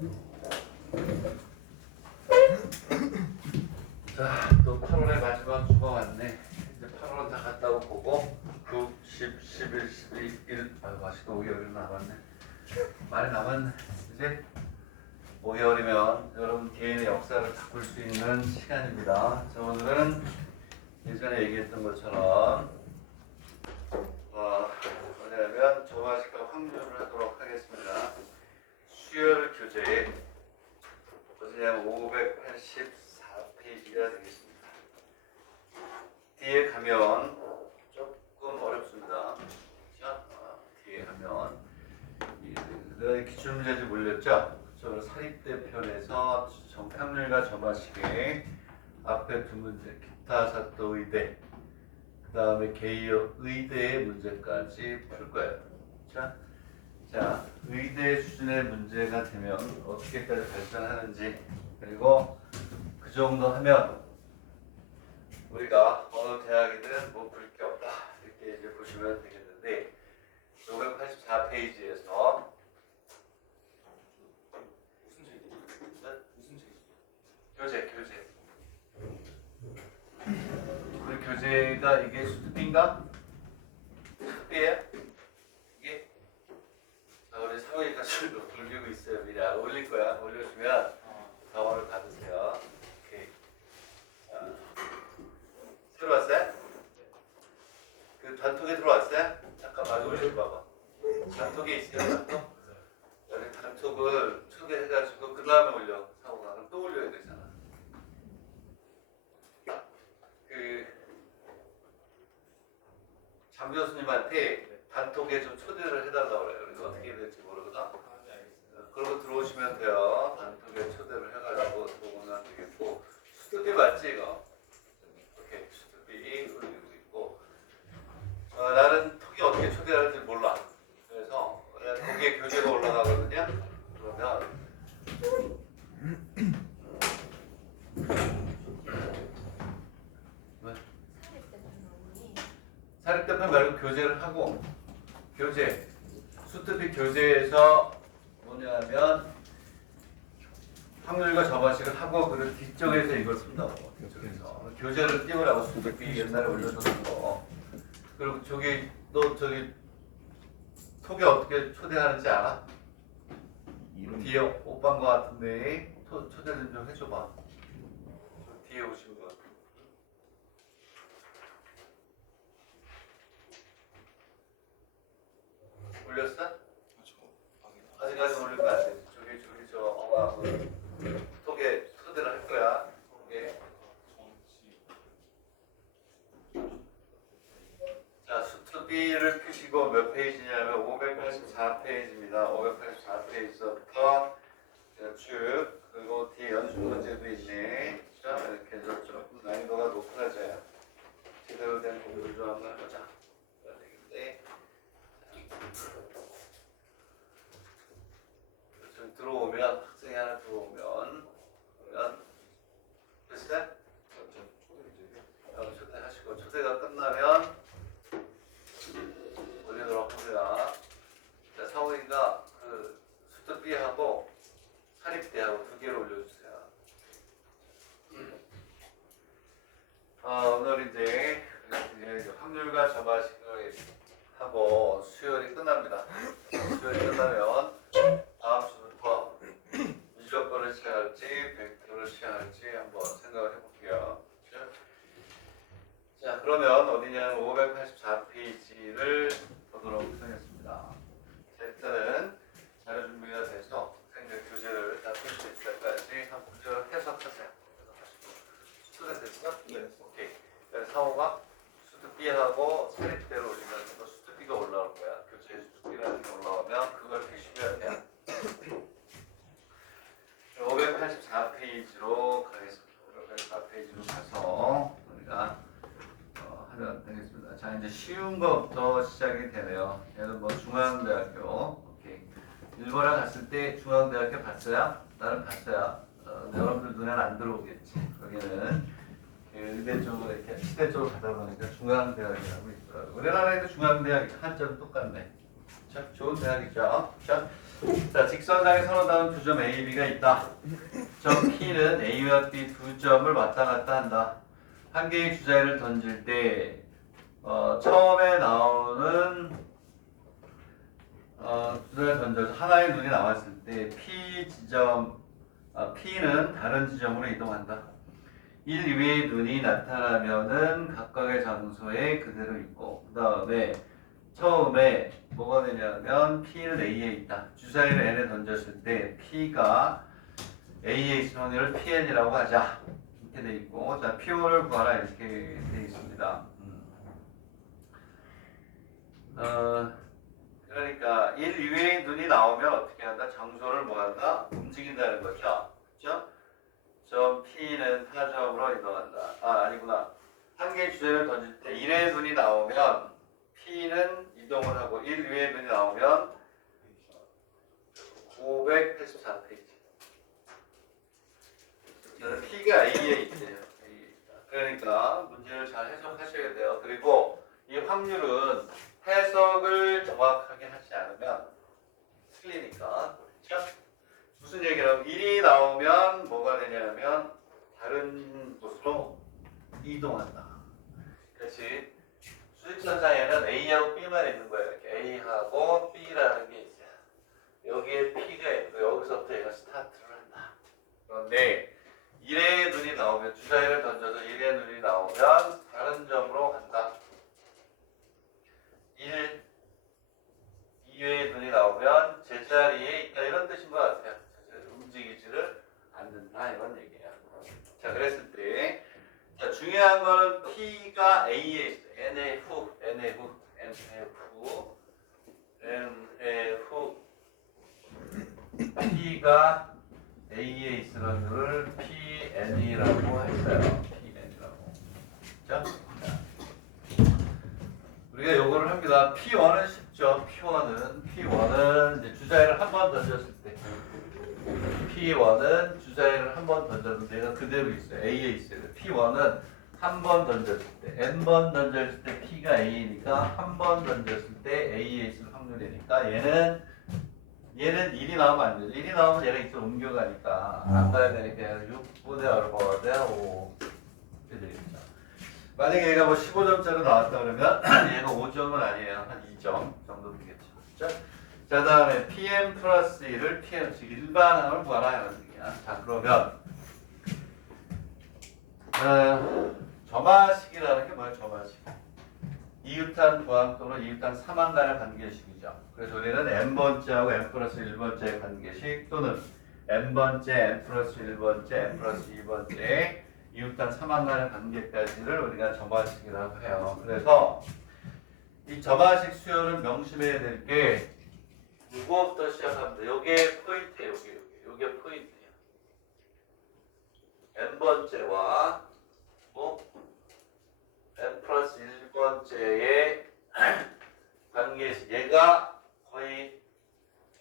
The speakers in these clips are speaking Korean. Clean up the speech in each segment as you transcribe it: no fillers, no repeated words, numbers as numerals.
자, 또 8월의 마지막 주가 왔네. 이제 8월은 다 갔다 오고 보고 9, 10, 11, 12, 1. 아유, 아직도 5개월이 남았네. 많이 남았네. 이제 5개월이면 여러분 개인의 역사를 바꿀 수 있는 시간입니다. 자, 오늘은 예전에 얘기했던 것처럼 뭐냐면 저마식과 확률을 하도록 하겠습니다. 수열 교재 어디냐면 584페이지가 되겠습니다. 뒤에 가면 조금 어렵습니다. 자, 뒤에 가면 기출문제집 올렸죠? 그쪽으로 사립대편에서 확률과 저마식의 앞에 두 문제 기타 사또 의대 그 다음에 개요 의대의 문제까지 풀 거예요. 자, 의대 수준의 문제가 되면 어떻게까지 발전하는지 그리고 그 정도 하면 우리가 어느 대학이든 못 풀 게 없다 이렇게 이제 보시면 되겠는데 584페이지에서 교재 우리 교재가 이게 수습인가? 수습이에요? 이게? 자, 우리 사모니까 줄로 돌리고 있어요. 미리 올릴 거야. 올려주면 자원을 받으세요. 오케이. 자, 새로 왔어요? 그 단톡에 들어왔어요? 잠깐만 올려봐봐. 단톡에 있어요? 단톡? 여기 단톡을 초대해가지고 그 다음에 올려. 사고가 그럼 또 올려야 되잖아. 그 장 교수님한테 단톡에 좀 초대를 해달라고 그래요. 그래서 어떻게 해야 될지 모르거든. 그러고 들어오시면 돼요. 단톡에 초대를 해가지고 들어오면 되겠고. 수두비 맞지 이거? 오케이, 수두비 올리고 있고. 나는 톡이 어떻게 초대할지 몰라. 그래서 그냥 거기에 교재가 올라가거든요. 그러면 사립대편 말고 교재를 하고 교재 수트비 교재에서 뭐냐면 확률과 저마식을 하고 그 뒤쪽에서 이걸 쓴다고. 뒤쪽에서 교재를 띄우라고 수트비 옛날에 올려줬던 거. 그리고 저기 너 저기 톡에 어떻게 초대하는지 알아? 뒤에 오빠인 것 같은데 초대 좀 해줘봐. 뒤에 오신 분. 올렸어? 아직까지 올린 거안 돼. 저기 저 톡에 초대를 할 거야. 톡에. 자, 수트비를 펴시고 몇 페이지냐면 584페이지입니다. 584페이지부터 쭉 그리고 뒤에 연습 문제도 있네. 자, 이렇게 해서 조금 난이도가 높아져요. 제대로 된 공부를 좀 한번 해보자. 되겠는데. 들어오면 학생이 하나 들어오면 그러면 됐어요? 초대하시고 초대가 끝나면 올리도록 합니다. 자, 사원이가 그 수특비하고 사립대하고 두 개를 올려주세요. 오늘 이제 확률과 저마식을 하고 수열이 끝납니다. 수열이 끝나면 다음 주부터 무조건을 시작할지 벡터를 시작할지 한번 생각을 해볼게요. 자, 그러면 어디냐면 584페이지를 보도록 하겠습니다. 자, 일단은 자료 준비가 돼서 학생들 교재를 다 풀 수 있을 때까지 한 구절 해석하세요. 수준됐어? 네. 오케이. 그래서 사호가 수특 B하고 사립대로 올리면 또 수특 B가 올라올 거야. 교재에 수특 B라는 게 올라오면 그걸 펴시면 돼요. 584페이지로 가겠습니다. 584페이지로 가서 우리가 하면 되겠습니다. 자, 이제 쉬운 것부터 시작이 되네요. 얘는 뭐 중앙대학교. 오케이. 일본에 갔을 때 중앙대학교 봤어요? 나는 봤어요. 여러분들 눈에는 안 들어오겠지. 거기는 의대 쪽으로 이렇게 시대 쪽으로 가다 보니까 중앙대학이라고 있더라고요. 우리나라에도 중앙대학 한자도 똑같네. 자, 좋은 대학이죠. 자, 자, 직선상에 서로 닿은 두 점 A, B가 있다. 점 P는 A와 B 두 점을 왔다 갔다 한다. 한 개의 주자를 던질 때 처음에 나오는 주자를 던져서 하나의 눈이 나왔을 때 P는 다른 지점으로 이동한다. 1 이외의 눈이 나타나면은 각각의 장소에 그대로 있고, 그 다음에 처음에 뭐가 되냐면 P는 A에 있다. 주사위를 N에 던졌을 때 P가 A에 있을 확률을 PN이라고 하자. 이렇게 돼 있고, 자 P1을 구하라 이렇게 돼 있습니다. 그러니까 1 이외의 눈이 나오면 어떻게 한다? 장소를 뭐 한다? 움직인다는 거죠. 그렇죠? 점 P는 타점으로 이동한다. 아니구나. 한 개의 주제를 던질 때 1의 눈이 나오면 P는 이동을 하고 1 위의 눈이 나오면 584페이지. P가 A에 있대요. 그러니까 문제를 잘 해석하셔야 돼요. 그리고 이 확률은 해석을 정확하게 하지 않으면 틀리니까. 그렇죠? 무슨 얘기라고? 1이 나오면 뭐가 되냐면 다른 곳으로 이동한다. 그렇지? 수직선상에는 A하고 B만 있는 거예요. 이렇게 A하고 B라는 게 있어요. 여기에 P가 있고 여기서부터 얘가 스타트를 한다. 그런데 1의 눈이 나오면 주사위를 던져서 1의 눈이 나오면 다른 점으로 간다. 1, 2의 눈이 나오면 제자리에 있다. 이런 뜻인 것 같아요. 움직이지를 않는다. 이런 얘기예요. 자, 그랬을 때 자, 중요한 거는 P가 A에 있어요. NF, P가 A에 있을 확률을 PN이라고 했어요. PN이라고. 자, 우리가 요거를 합니다. P1은 쉽죠. P1은 이제 주사위를 한 번 던졌을 때 P1은 주사위를 한 번 던졌는데 얘가 그대로 있어요. A에 있어요. P1은 한 번 던졌을 때 N번 던졌을 때 P가 A니까 한 번 던졌을 때 A에 있을 확률이니까 얘는 1이 나오면 안 되죠. 1이 나오면 얘가 이쪽으로 옮겨가니까 안 가야 되니까 6분의 얼마가 돼? 5 이렇게 되겠죠. 만약에 얘가 뭐 15점짜리 나왔다 그러면 얘가 5점은 아니에요. 한 2점 정도 되겠죠. 그렇죠? 자, 다음에 PM 플러스 1을 PM, 즉 일반항을 구하라 이런 얘기야. 자, 그러면 점화식이라는 게 뭐예요? 점화식. 이웃한 부항 또는 이웃한 3항 간의 관계식이죠. 그래서 우리는 n번째하고 n 플러스 1번째의 관계식 또는 n번째, n 플러스 1번째, n 플러스 2번째 이웃한 3항 간의 관계까지를 우리가 점화식이라고 해요. 그래서 이 점화식 수열은 명심해야 될 게 누구부터 시작합니다. 요게 포인트예요. 요게 포인트예요. n번째와 n 플러스 1번째의 관계식. 얘가 거의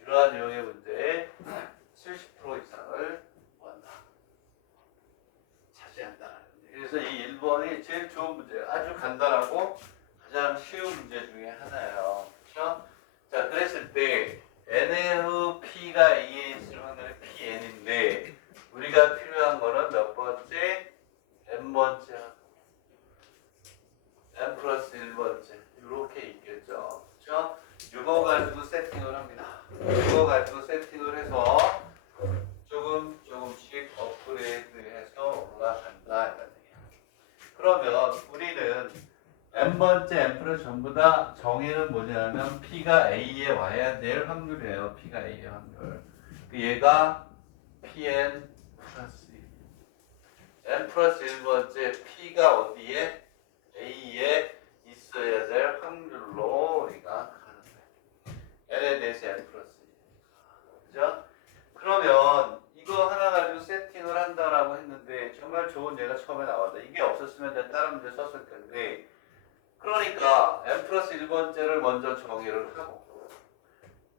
이러한 유형의 문제의 70% 이상을 구한다. 차지한다. 그래서 이 1번이 제일 좋은 문제예요. 아주 간단하고 가장 쉬운 문제 중에 하나예요. 그렇죠? 자, 그랬을 때 n의 p가 a에 있을 확률이 pn인데 우리가 필요한 거는 몇 번째? n번째, n 플러스 1번째 이렇게 있겠죠. 그렇죠? 이거 가지고 세팅을 합니다. 이거 가지고 세팅을 해서 조금씩 업그레이드해서 올라간다 이런 얘기야. 그러면 우리는 n번째 n 플러스 전부 다 정의는 뭐냐면 p가 a에 와야 될 확률이에요. p가 a의 확률. 얘가 pn 플러스 1. n 플러스 1번째 p가 어디에? a에 있어야 될 확률로 우리가 가는 거예요. n에 대해서 n 플러스 1. 그죠? 그러면 이거 하나 가지고 세팅을 한다라고 했는데 정말 좋은 예가 처음에 나왔다. 이게 없었으면 내가 다른 문제 썼을 텐데 그러니까 n 플러스 1번째를 먼저 정의를 하고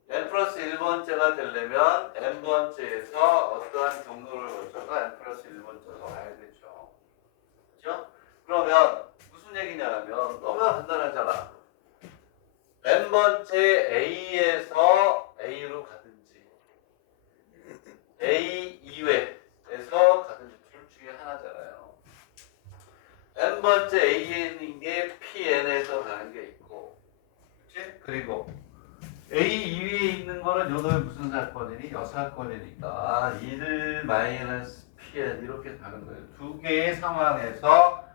n 플러스 1번째가 되려면 n번째에서 어떠한 경로를 거쳐서 n 플러스 1번째로 와야 되죠. 그죠? 그러면 무슨 얘기냐면 너무나 간단하잖아. n번째 A에서 A로 가든지 번째 A에 있는 게 PN에서 가는 게 있고, 그치? 그리고 A 이위에 있는 거는 요놈의 무슨 사건이니? 여사건이니까 1 마이너스 PN 이렇게 가는 거예요. 두 개의 상황에서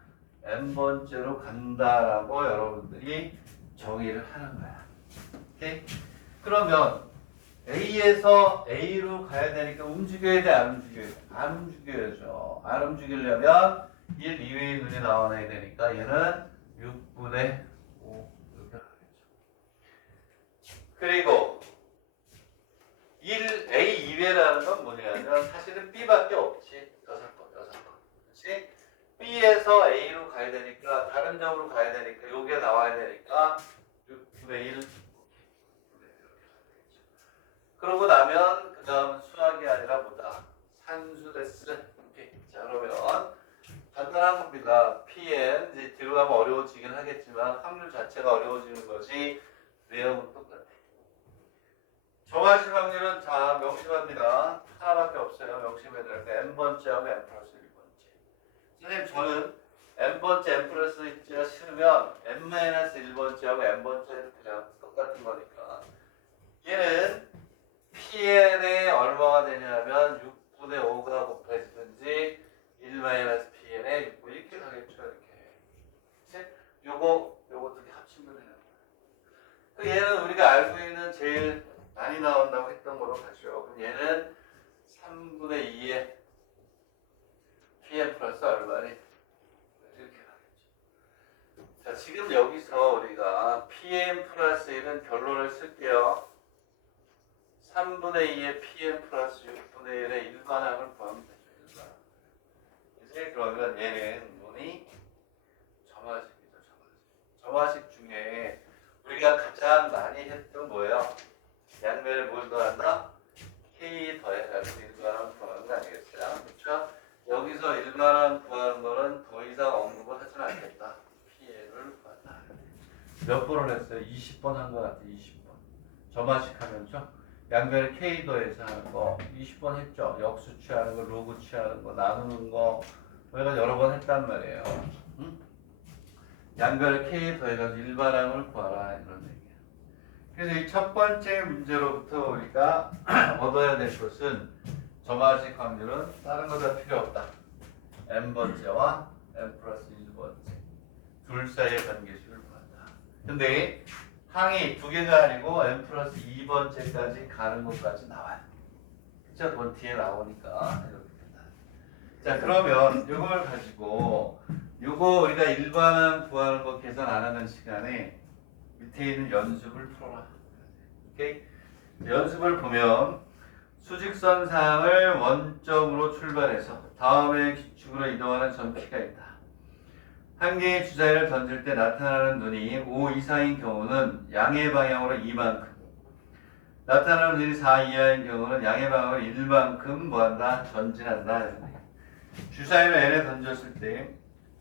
n번째로 간다라고 여러분들이 정의를 하는 거야. 오케이? 그러면 A에서 A로 가야 되니까 움직여야 돼, 안 움직여야 돼? 안 움직여야죠. 안 움직이려면 1 이외의 눈이 나와야 되니까 얘는 6분의 5 이렇게 나가겠죠. 그리고 1 A 이외라는 건 뭐냐면 사실은 B밖에 없지. 여사건. 그렇지? B에서 A로 가야 되니까 다른 점으로 가야 되니까 요게 나와야 되니까 6분의 1 그러고 나면 그 다음 수학이 아니라 뭐다? 산수됐어. 오케이. 자 그러면 간단한 겁니다. PN 이제 뒤로 가면 어려워지긴 하겠지만 확률 자체가 어려워지는 거지 내용은 똑같아. 정하실 확률은 자 명심합니다. 하나밖에 없어요. 명심해야 될 게 n번째하고 n 플러스 1번째. 선생님 저는 n번째 n 플러스 1번째가 싫으면 n 마이너스 1번째하고 n번째는 그냥 똑같은 거니까 얘는 PN에 얼마가 되냐면 6분의 5가 곱해지든지 1-PN에 6분의 이렇게 가겠죠. 이렇게. 요거 두 개 합치면 되는 거예요. 얘는 우리가 알고 있는 제일 많이 나온다고 했던 거로 가죠. 그럼 얘는 3분의 2에 PN 플러스 얼마니? 이렇게 가겠죠. 자, 지금 여기서 우리가 PN 플러스 1은 결론을 쓸게요. 3분의 2의 PN 플러스 6분의 1의 일반항을 구하면 되죠. 일반항. 이제 그러면 얘는 눈이 점화식이죠. 점화식 중에 우리가 가장 많이 했던 뭐예요? 양면에 뭘 더한다? K 더해가지고 일반항 구하는 거 아니겠어요? 그렇죠? 여기서 일반항 구하는 거는 더 이상 언급을 하진 않겠다. PN을 구한다. 몇 번을 했어요? 20번 한 거 같아. 20번. 점화식 하면서 양변을 K 더해서 하는 거 20번 했죠. 역수 취하는 거, 로그 취하는 거, 나누는 거 저희가 여러 번 했단 말이에요. 응? 양변을 K 더해가지고 일반항을 구하라 이런 얘기예요. 그래서 이 첫 번째 문제로부터 우리가 얻어야 될 것은 점화식 확률은 다른 거 다 필요 없다. n번째와 n 플러스 1번째 둘 사이의 관계식을 구한다. 근데 항이 두 개가 아니고 n 플러스 2번째까지 가는 것까지 나와요. 그쵸? 그건 뒤에 나오니까 이렇게 된다. 자 그러면 이걸 가지고 요거 우리가 일반항 구하는 거 계산 안 하는 시간에 밑에 있는 연습을 풀어라. 오케이? 연습을 보면 수직선상을 원점으로 출발해서 다음에 기축으로 이동하는 점피가 있다. 한 개의 주사위를 던질 때 나타나는 눈이 5 이상인 경우는 양의 방향으로 2만큼, 나타나는 눈이 4 이하인 경우는 양의 방향으로 1만큼 뭐한다? 전진한다. 주사위를 n에 던졌을 때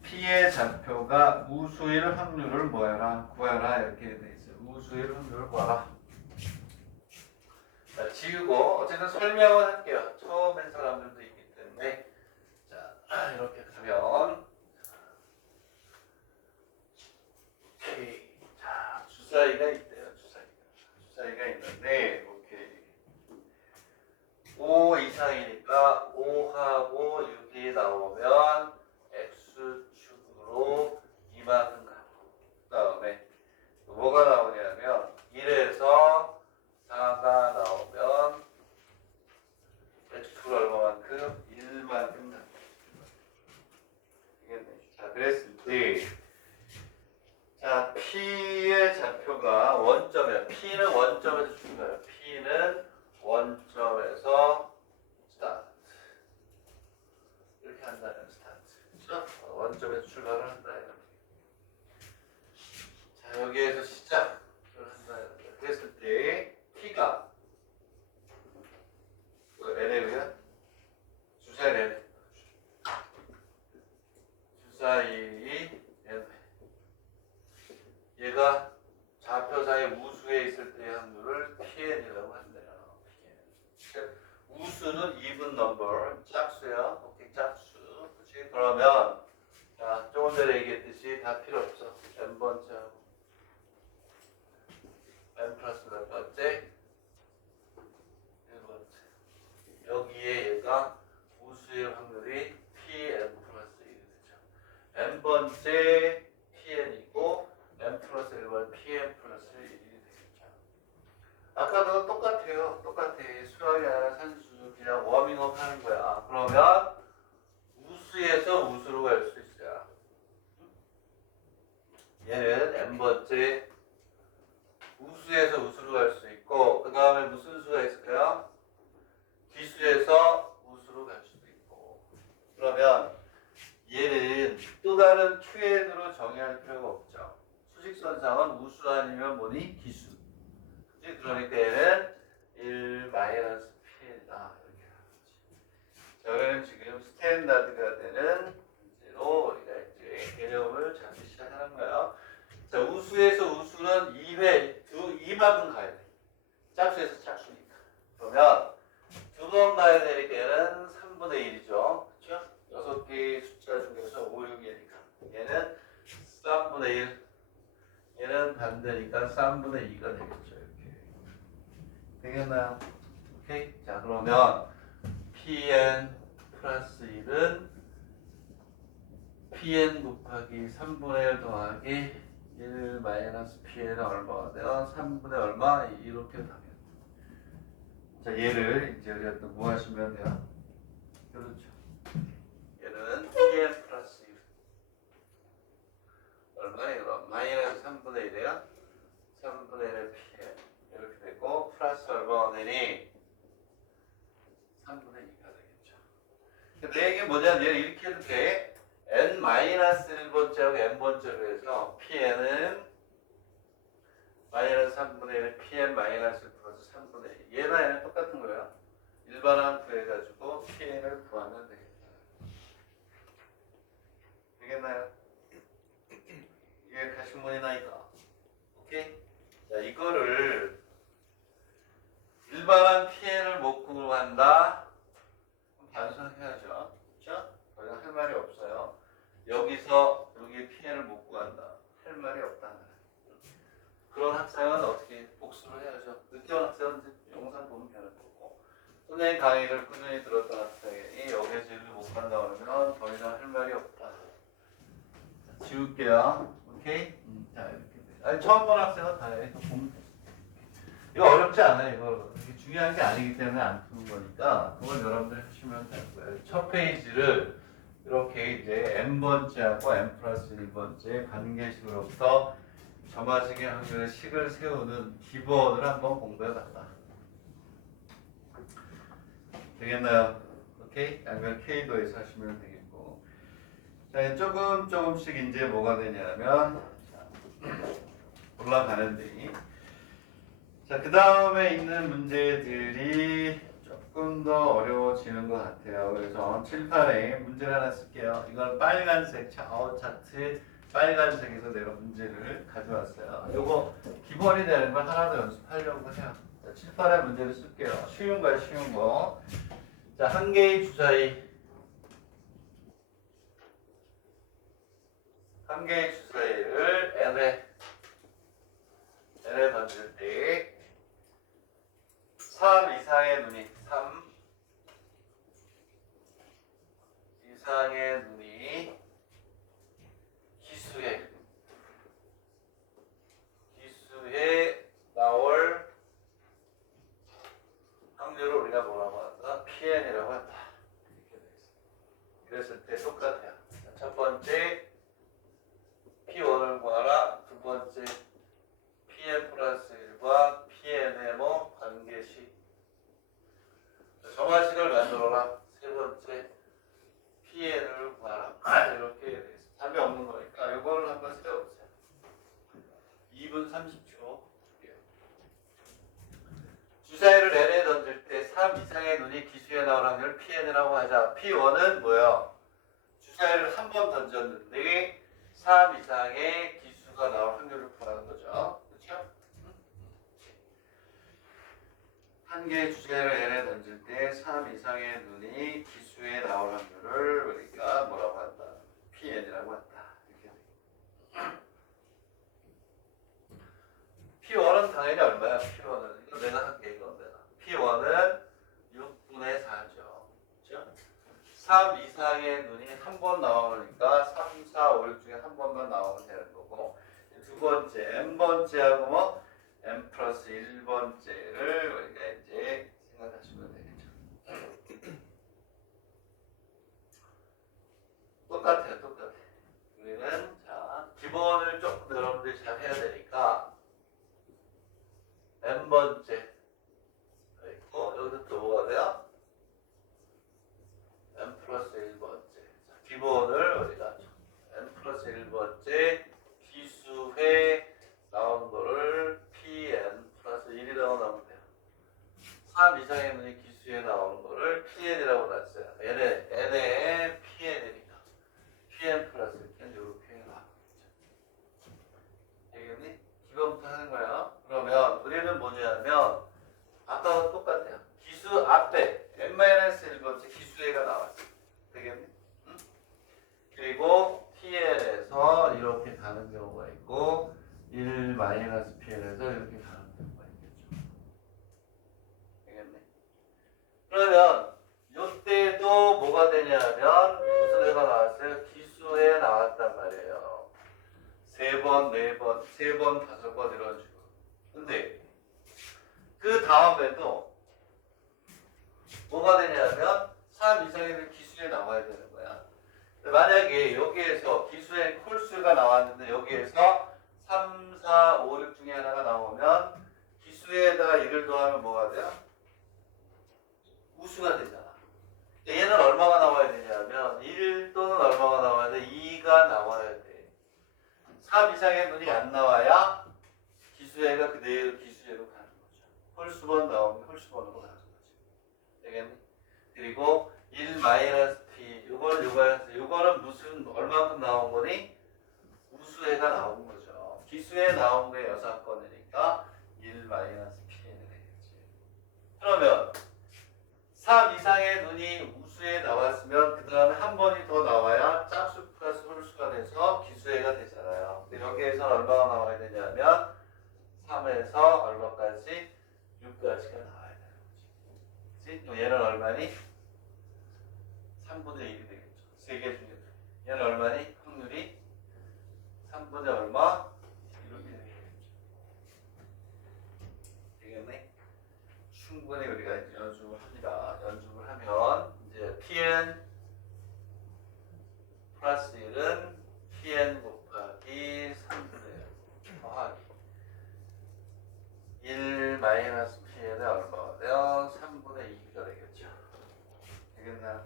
P의 좌표가 우수일 확률을 뭐해라? 구해라. 이렇게 돼 있어요. 우수일 확률을 구하라. 자, 지우고 어쨌든 설명을 할게요. 처음 한 사람들도 있기 때문에. 자, 이렇게 가면 오케이. 자, 주사위가 있대요. 주사위가 있는데 오케이. 5 이상이니까 5하고 6이 나오면 X축으로 이만큼 가고 그 다음에 뭐가 나오냐면 1에서 4가 나오면 X축으로 얼마만큼? 1만큼 가고 되겠네. 자, 그랬을 때 자, P의 좌표가 원점이에요. P는 원점에서 출발해요. P는 원점에서 스타트. 이렇게 한다면 스타트. 나와야 되니까 얘는 3분의 1이죠. 그렇죠? 6개의 숫자 중에서 5, 6이니까 얘는 3분의 1. 얘는 반대니까 3분의 2가 되겠죠. 이렇게. 되겠나요? 오케이. 자, 그러면 pn 플러스 1은 pn 곱하기 3분의 1 더하기 1 마이너스 pn은 얼마가 돼요? 3분의 얼마? 이렇게 답이에요. 자, 얘를 이제 우리가 또 뭐 하시면 돼요? 그렇죠. 얘는 pn 플러스 1 얼마예요? 마이너스 3분의 1이에요? 3분의 1의 pn 이렇게 되고 플러스 얼마가 되니? 3분의 2가 되겠죠. 근데 이게 뭐냐? 얘를 이렇게 해도 돼. n-1번째하고 n번째로 해서 pn은 마이너스 3분의 1 pn 마이너스 플러스 3분의 2 얘나 얘는 똑같은 거예요. 일반항 구해가지고 pn을 구하면 되겠다. 되겠나요? 이게 가신 분이나 이거. 오케이? 자, 이거를 일반항 pn을 못 구한다? 그럼 단순해야죠. 그렇죠? 더 이상 할 말이 없어요. 여기서 여기에 pn을 못 구한다. 할 말이 없다. 그런 학생은 어떻게 복수를 해야죠. 늦게 온 학생은 영상 보면 되는 거고 선생님 강의를 꾸준히 들었던 학생이 여기에서 일을 못 간다 그러면 더 이상 할 말이 없다. 자, 지울게요. 오케이? 자, 이렇게 돼. 아니, 처음 본 학생은 다 이렇게 보면 돼. 이거 어렵지 않아요. 이거 이게 중요한 게 아니기 때문에 안 푸는 거니까 그걸 여러분들 하시면 되고요. 첫 페이지를 이렇게 이제 n번째하고 n 플러스 1번째 관계식으로부터 점화식의 확률의 식을 세우는 기본을 한번 공부해봤다. 되겠나요? 오케이? 양변 K도에서 하시면 되겠고. 자, 조금씩 이제 뭐가 되냐면, 올라가는데. 자, 그 다음에 있는 문제들이 조금 더 어려워지는 것 같아요. 그래서 7, 8에 문제를 하나 쓸게요. 이건 빨간색 차트 빨간색에서 내가 문제를 가져왔어요. 요거 기본이 되는 걸 하나 더 연습하려고 해요. 자, 7, 8의 문제를 쓸게요. 쉬운 거야, 쉬운 거. 자, 한 개의 주사위. 한 개의 주사위를 n에 던질 때 3 이상의 눈이 3 이상의 눈이 기수에 나올 확률을 우리가 뭐라고 한다? PN이라고 한다. 이렇게 되어 있습니다. 그랬을 때 똑같아요. 첫 번째 P1을 구하라. 두 번째 PN 플러스 1과 PN의 뭐 관계식. 점화식을 만들어라. 세 번째 PN을 구하라. 이렇게 되어 있습니다. 답이 없는 거니까 이거를 한번 세워보세요. 2분 30초. 주사위를 n에 던질 때 3 이상의 눈이 기수에 나올 확률을 PN이라고 하자. P1은 뭐예요? 주사위를 한 번 던졌는데 3 이상의 기수가 나올 확률을 구하는 거죠. 그렇죠? 한 개의 주사위를 n에 던질 때 3 이상의 눈이 기수에 나올 확률을 우리가 뭐라고 한다? PN이라고 한다. 이렇게. P1은 당연히 얼마야? P1은 이거 내가 할게. 이건 내가. P1은 6분의 4죠. 그렇죠? 3 이상의 눈이 한 번 나오니까 3, 4, 5, 6 중에 한 번만 나오면 되는 거고 두 번째, n번째하고 뭐 n 플러스 1번째를 우리가 이제 생각하시면 되겠죠. 똑같아요. 똑같아. 우리는 자 기본을 조금 여러분들이 잘 해야 되니까 n번째 있고 여기서 또 뭐가 돼요? n 플러스 1번째. 기본을 어디다? n 플러스 1번째 기수회 나온 거를 pn 플러스 1이라고 나오면 돼요. 3 이상의 눈이 기수에 나오는 거를 pn이라고 놨어요. n의 pn이니까 pn 플러스 1은 이렇게 나오죠. 되겠니? 기본부터 하는 거예요. 그러면 우리는 뭐냐면 아까와 똑같아요. 기수 앞에 n-1 3 이상의 눈이 안 나와야 기수애가 그대로 기수애로 가는 거죠. 홀수번 나오면 홀수번으로 가는 거죠. 되겠니? 그리고 1 마이너스 p 요거는 무슨 얼마만큼 나온 거니? 우수애가 나온 거죠. 기수애 나온 게 6건이니까 1 마이너스 pn이 되겠지. 그러면 3 이상의 눈이 우수에 나왔으면 그 다음에 한 번이 더 나와야 짝수 플러스 홀수가 돼서 기수애가 되잖아요. 근데 여기에서 얼마가 나와야 되냐면 3에서 얼마까지? 6까지가 나와야 되는 거지. 그치? 얘는 얼마니? 3분의 1이 되겠죠. 3개 중에. 얘는 얼마니? 확률이 3분의 얼마? 이렇게 되겠죠. 되겠네? 충분히 우리가 연습을 합니다. 연습을 하면 이제 pn 플러스 1은 pn 곱하기 3분의 1 더하기 1 마이너스 pn의 얼마가 돼요? 3분의 2가 되겠죠. 되겠나?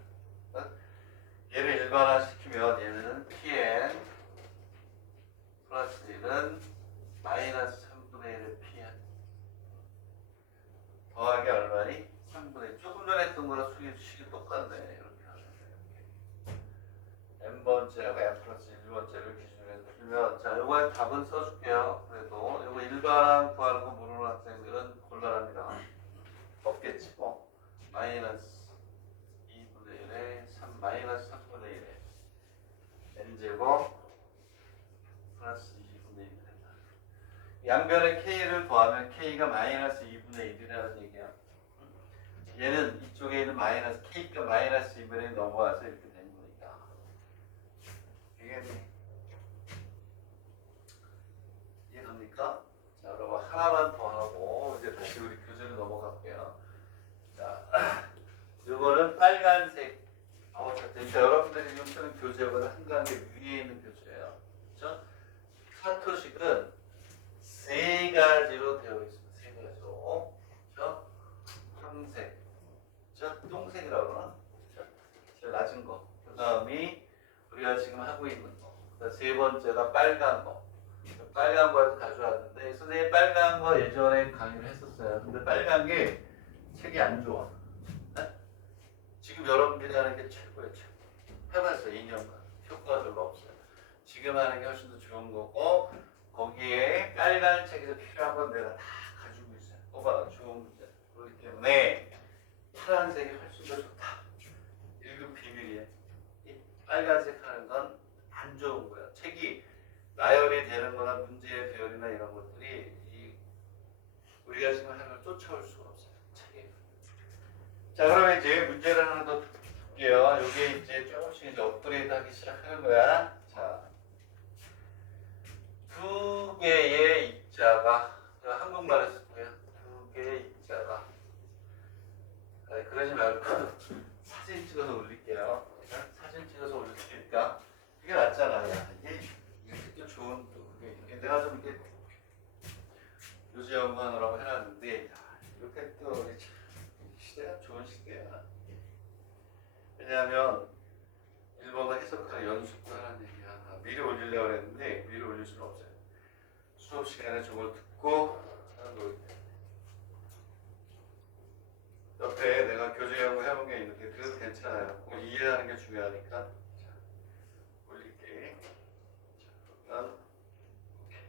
얘를 일반화시키면 얘는 pn 플러스 1은 마이너스 3분의 1의 pn 더하기 얼마니? 3분의 1. 조금 전에 했던 거랑 식이 똑같네. 이렇게 하면 n번째하고 n 플러스 1번째를 기준으로 해서 풀면 자, 요거에 답은 써줄게요. 그래도 요거 일반항 구하는 거 모르는 학생들은 곤란합니다. 없겠지 뭐. 마이너스 2분의 1에 3 마이너스 3분의 1에 n제곱 플러스 2분의 1이 된다. 양변에 k를 더하면 k가 마이너스 2분의 1이라는 얘기야. 얘는 이쪽에 있는 마이너스 k가 마이너스 2분의 1이 넘어와서 이렇게 되는 거니까. 이게 이해됩니까? 자, 그럼 하나만 더 하고 이제 다시 우리 교재로 넘어갈게요. 자, 이거는 빨간색. 진짜 여러분들이 지금 쓰는 교재보다 한 단계 위에 있는 교재예요. 그렇죠? 카토식은 세 가지로 되어 있습니다. 세 가지로. 그렇죠? 황색. 그렇죠? 똥색이라고 그러나? 그렇죠? 제일 낮은 거. 그 다음이 우리가 지금 하고 있는 거. 세 번째가 빨간 거. 빨간 거에서 가져왔는데 선생님 빨간 거 예전에 강의를 했었어요. 근데 빨간 게 책이 안 좋아. 네? 지금 여러분들이 하는 게 최고예요. 최고. 해봤어요. 2년간. 효과가 별로 없어요. 지금 하는 게 훨씬 더 좋은 거고 거기에 빨간 책에서 필요한 건 내가 다 가지고 있어요. 뽑아가 좋은 문제. 그렇기 때문에 파란색이 훨씬 더 좋다. 1급 비밀이에요. 이 빨간색 하는 건 안 좋은 거야. 책이 나열이 되는 거나 문제의 배열이나 이런 것들이 우리가 지금 하는 걸 쫓아올 수가 없어요. 책에. 자, 그러면 이제 문제를 하나 더 볼게요. 이게 이제 조금씩 이제 업그레이드 하기 시작하는 거야. 자. 두 개의 입자가 한국말에 썼고요. 두 개의 입자가 그러지 말고 사진 찍어서 올릴게요. 사진 찍어서 올릴 테니까 그게 낫잖아요. 이게 또 좋은 이게 내가 좀 이렇게 요새 연구하느라고 해놨는데 이렇게 또 시대가 좋은 시대야. 왜냐하면 일본어 해석하는 연습도 하는 얘기야. 미리 올리려고 했는데 미리 올릴 수는 없어요. 수업 시간에 저걸 듣고 하는 거거든요. 옆에 내가 교재 연구 해본 게 있는데 그래도 괜찮아요. 꼭 이해하는 게 중요하니까. 자, 올릴게. 자, 그러면 오케이.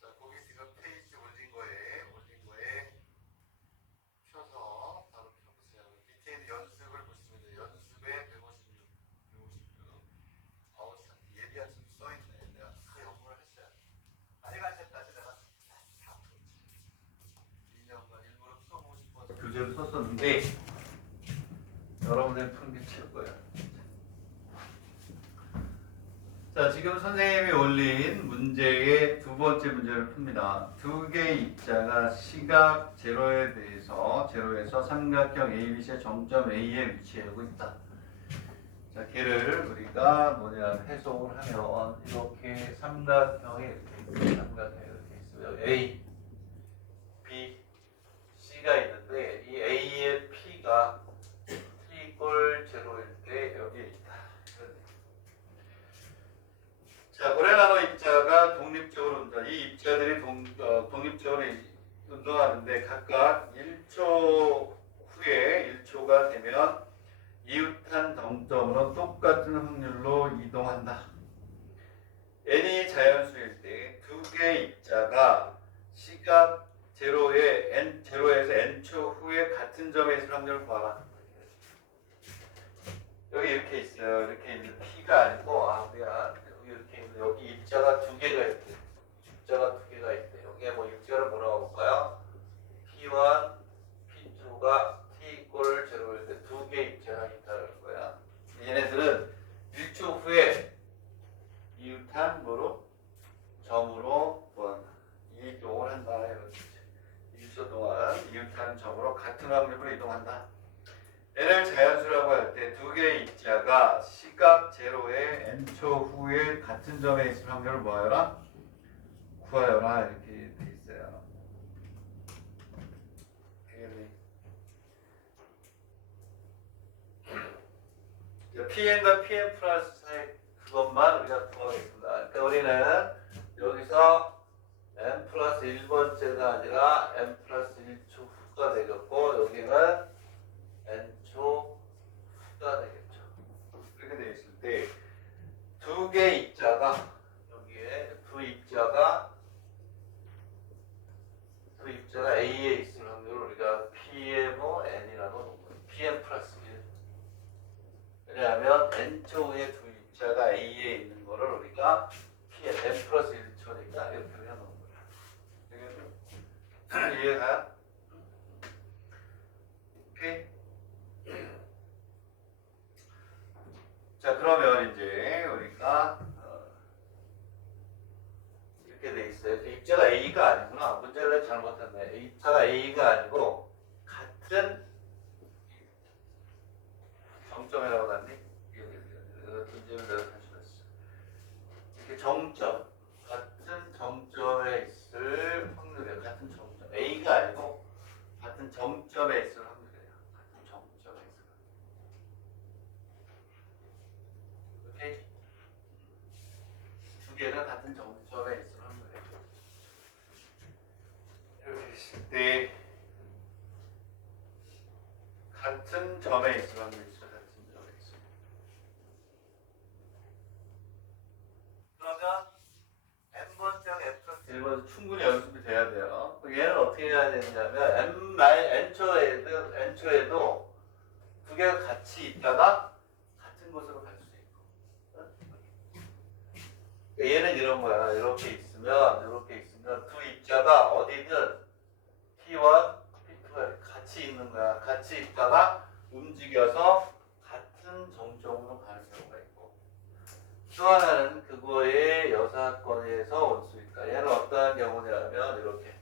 자, 거기 지금 페이지 올린 거에 펴서 바로 펴보세요. 밑에 있는 연습을 보시면 돼요. 연습에 156. 예비한 수 써있네. 내가 다 연구를 했어요. 아직 까지 내가 다 풀었지. 2년간 일부러 풀어보고 싶어서 교재를 썼었는데 여러분들이 푸는 게 최고예요. 자, 지금 선생님이 올린 문제의 두 번째 문제를 풉니다. 두 개의 입자가 시각 제로에서 삼각형 ABC의 정점 A에 위치하고 있다. 자, 걔를 우리가 해석을 하면 이렇게 삼각형이 이렇게 있어요. A, B, C가 있는데 이 A의 P가 입자들이 독립적으로 운동하는데 각각 1초 후에 1초가 되면 이웃한 정점으로 똑같은 확률로 이동한다. n이 자연수일 때 두 개의 입자가 시각 제로에서 n초 후에 같은 점에 있을 확률을 구하라. 여기 이렇게 있어요. 이렇게 있는 P가 아니고 미안. 여기 이렇게 있는 여기 입자가 두 개가 있대. 입자가 두 개가 있대. 여기에 뭐 입자를 뭐라고 볼까요? P1, P2가 T 이꼴 제로일 때 두 개 입자가 있다는 거야. 얘네들은 1초 후에 이웃한 뭐로? 점으로 이동을 한다. 이렇게 1초 동안 이웃한 점으로 같은 확률로 이동한다. n을 자연수라고 할 때 두 개의 입자가 시각 제로에 n초 후에 같은 점에 있을 확률을 뭐하여라? 구하여라. 이렇게 돼 있어요. PN과 PN 플러스 사이 그것만 우리가 구하겠습니다. 그러니까 우리는 여기서 n 플러스 1번째가 아니라 n 플러스 1초 후가 되겠고 여기는 n초 후가 되겠죠. 이렇게 되어 있을 때 두 개의 입자가 여기에 두 입자가 A에 있을 확률을 우리가 PMN이라고 놓은 거예요. PM 플러스 1. 왜냐하면 n초 후에 두 입자가 A에 있는 거를 우리가 N 플러스 1초니까 이렇게 해놓은 거야. 이해가? 오케이? 자, 그러면 이제 우리가 이렇게 돼 있어요. 입자가 A가 아니구나. 문제를 잘못했네. 입자가 A가 아니고 같은 정점이라고 났니? 문제를 내가 다시 봤어. 이렇게 정점, 같은 정점에 있을 확률이에요. 같은 정점. A가 아니고 같은 정점에 있을 확률이에요. 같은 정점에 있을 확률. 오케이? 두 개가 같은 정점에 있을 확률이에요. 이렇게 있을 때 같은 점에 있을 확률이 있어요. 같은 점에 있어요. 그러면 n번째랑 n 플러스 1번 충분히 연습이 돼야 돼요. 얘는 어떻게 해야 되냐면 n초에도 두 개가 같이 있다가 같은 곳으로 갈 수 있고 얘는 이런 거야. 이렇게 있으면 두 입자가 어디든 P1, P2가 같이 있는 거야. 같이 있다가 움직여서 같은 정점으로 가는 경우가 있고 또 하나는 그거의 여사건에서 올 수 있다. 얘는 어떠한 경우냐면 이렇게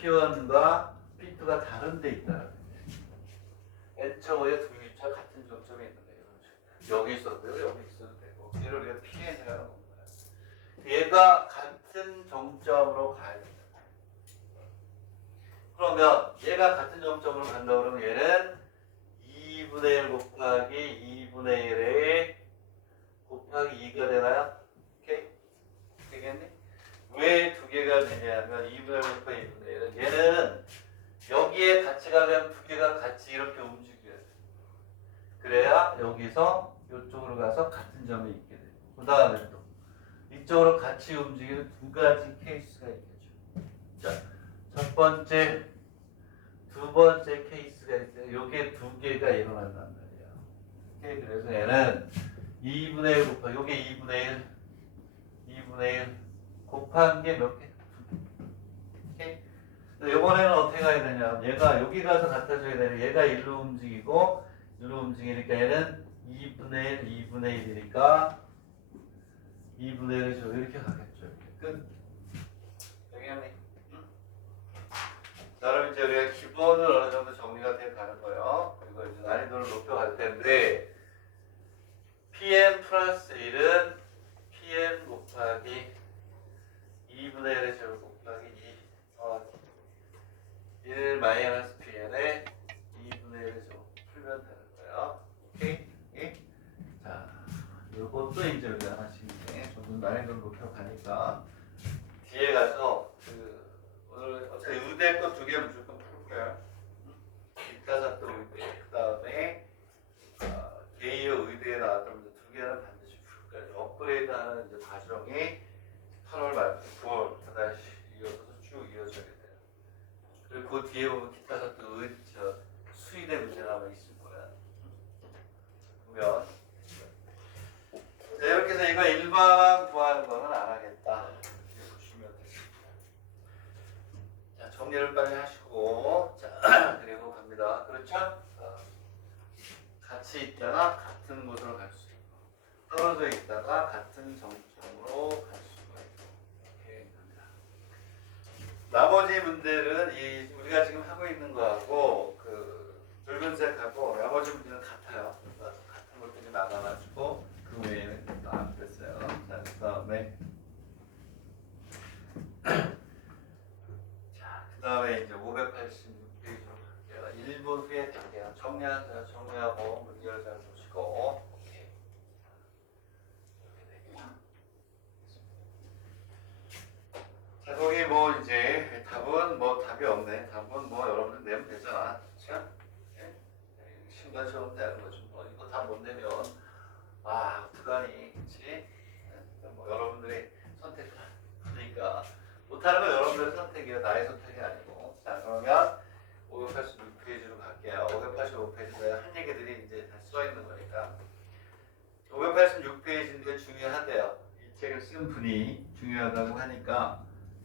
P1과 P2가 다른 데 있다. n초에 두 입자 같은 정점에 있는 거예요. 여기 있어도 되고 여기 있어도 되고 얘를 우리가 PN이라고 하는 거야. 얘가 같은 정점으로 가야 된다. 그러면 얘가 같은 정점으로 간다 그러면 얘는 2분의 1 곱하기 2분의 1에 곱하기 2가 되나요? 오케이? 되겠니? 왜 두 개가 되냐면 2분의 1 곱하기 2분의 1은 얘는 여기에 같이 가면 두 개가 같이 이렇게 움직여야 돼. 그래야 여기서 이쪽으로 가서 같은 점에 있게 돼요. 그 다음에 또 이쪽으로 같이 움직이는 두 가지 케이스가 있겠죠. 자, 첫 번째, 두 번째 케이스가 있어요. 요게 두 개가 일어난단 말이야. 오케이? 그래서 얘는 2분의 1 곱하기, 요게 2분의 1 곱한 게 몇 개? 오케이? 이번에는 어떻게 가야 되냐? 얘가 여기 가서 갖다 줘야 되는 얘가 일로 움직이고 일로 움직이니까 얘는 2분의 1, 2분의 1이니까 2분의 1을 줘. 이렇게 가겠죠. 이렇게. 끝. 되겠니? 응? 자, 그럼 이제 우리가 기본은 어느 정도 정리가 돼 가는 거예요. 그리고 이제 난이도를 높여갈 텐데 PM 플러스 1은 PM 곱하기 2분의 1의 제곱 곱하기 1 마이너스 PN에 2분의 1의 제곱 풀면 되는 거예요. 오케이? 오케이? 자, 요것도 이제 우리가 하나씩 좀 더 난이도를 높여가니까 뒤에 가서 오늘 어차피 의대 거 2개 무조건 풀 거야. 기타 사또 의대 그 다음에 게이어 의대에 나왔던 문제 2개는 반드시 풀 거야. 업그레이드하는 이제 과정이 8월 말 9월 다시 이어서 쭉 이어져야 돼요. 그리고 그 뒤에 보면 기타 사또 수의대 문제 남아 있을 거야. 보면 자, 이렇게 해서 이거 일반 구하는 거는 안 하겠다. 이렇게 보시면 되겠습니다. 자, 정리를 빨리 하시고, 자, 그리고 갑니다. 그렇죠? 같이 있다가 같은 곳으로 갈 수 있고, 떨어져 있다가 같은 정점으로 갈 수가 있고, 이렇게 합니다. 나머지 문제는 우리가 지금 하고 있는 거하고, 붉은색하고 나머지 문제는 같아요. 그래서 같은 것들이 나가가지고, 그 외에는 안 됐어요. 자, 그 다음에 자, 그 다음에 이제 586페이지로 갈게요. 1분 후에 갈게요. 정리하고 문제를 잘 보시고 오케이. 이렇게 되겠죠. 자, 거기 뭐 이제 답은 뭐 답이 없네. 답은 뭐 여러분들 내면 되잖아. 그렇죠? 네? 신간 시험 때 하는 거죠. 뭐 이거 다 못 내면 어떡하니, 그치? 뭐 여러분들이 선택하니까 못하는 건 여러분들의 선택이에요. 나의 선택이 아니고. 자, 그러면 586페이지로 갈게요. 585페이지에 한 얘기들이 이제 다 써있는 거니까 586페이지인데 중요하대요. 이 책을 쓴 분이 중요하다고 하니까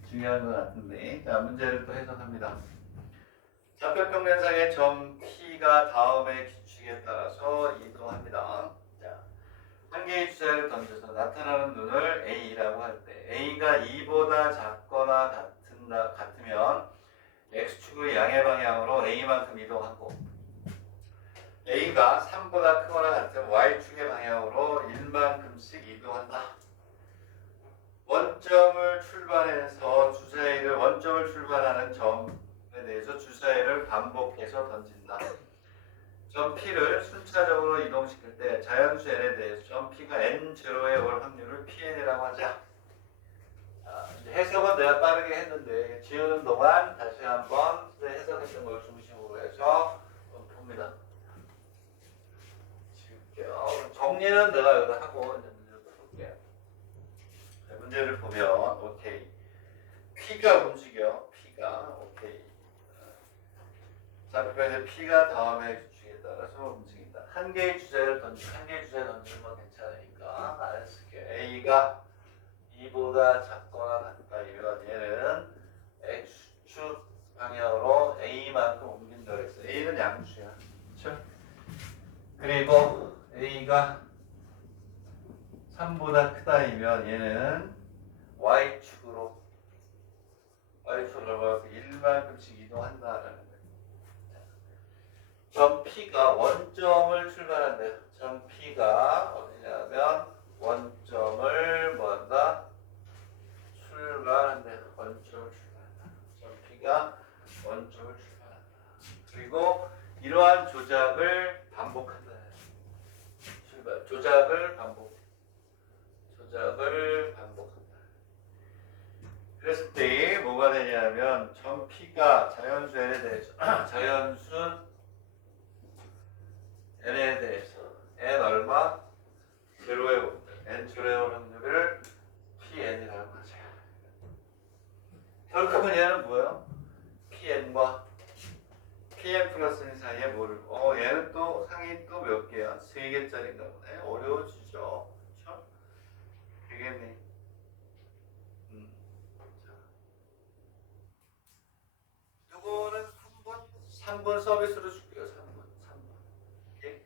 중요한 것 같은데, 자, 문제를 또 해석합니다. 좌표평면상의 점 P가 다음의 규칙에 따라서 이동합니다. 한 개의 주사를 던져서 나타나는 눈을 A라고 할 때 A가 2보다 작거나 같으면 X축의 양의 방향으로 A만큼 이동하고 A가 3보다 크거나 같으면 Y축의 방향으로 1만큼씩 이동한다. 원점을 출발하는 점에 대해서 주사위를 반복해서 던진다. 점 P를 순차적으로 이동시킬 때 자연수 N에 대해서 점 P가 N0에 올 확률을 PN이라고 하자. 자, 이제 해석은 내가 빠르게 했는데 지우는 동안 다시 한번 해석했던 걸 중심으로 해서 봅니다. 지울게요. 정리는 내가 여기다 하고 이제 문제를 풀게요. 문제를 보면 오케이. P가 움직여. P가 오케이. 좌표편에 P가 다음에 따라서 움직인다. 한 개의 주제를 던지는 건 괜찮으니까 안 쓸게요. A가 2보다 작거나 같다면 얘는 X축 방향으로 A만큼 옮긴다고 했어요. A는 양수야. 그렇죠? 그리고 A가 3보다 크다면 얘는 Y축으로 얼마만큼 1만큼씩 이동한다라는 거예요. 점 P가 원점을 출발한대요. 점 P가 어디냐면 원점을 뭐한다? 출발한대요. 원점을 출발한다. 점 P가 원점을 출발한다. 그리고 이러한 조작을 반복한다. 조작을 반복한다. 그랬을 때 뭐가 되냐면 점 P가 자연수 N에 대해서 N에 대해서 N 얼마? 0에 온다. N 0에 올 확률을 PN이라고 하죠. 결국은 얘는 뭐예요? PN과 PN 플러스 N 사이에 뭐를 얘는 또 상이 또 몇 개야? 3개짜리인가 보네. 어려워지죠. 그렇죠? 되겠네. 요거는 3번 서비스로 줄게요. 3번. 오케이?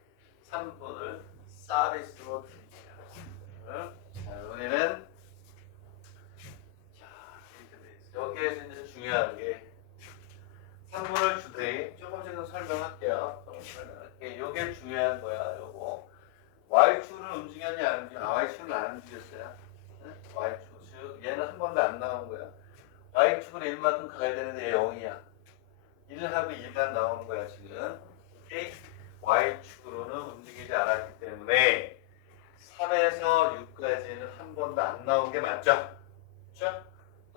3번을 서비스로 드릴게요. 자, 이번에는 여기에서 이제 중요한 게 3번을 주되 조금씩은 설명할게요. 요게 중요한 거야. 요거 Y축으로 움직였냐 안 움직였냐? Y축은 안 움직였어요. 네? Y축 얘는 한 번도 안 나온 거야. Y축으로 1만큼 가야 되는데 얘 0이야. 1하고 2만 나오는 거야 지금. 오케이? Y축으로는 움직이지 않았기 때문에 3에서 6까지는 한 번도 안 나온 게 맞죠? 그렇죠?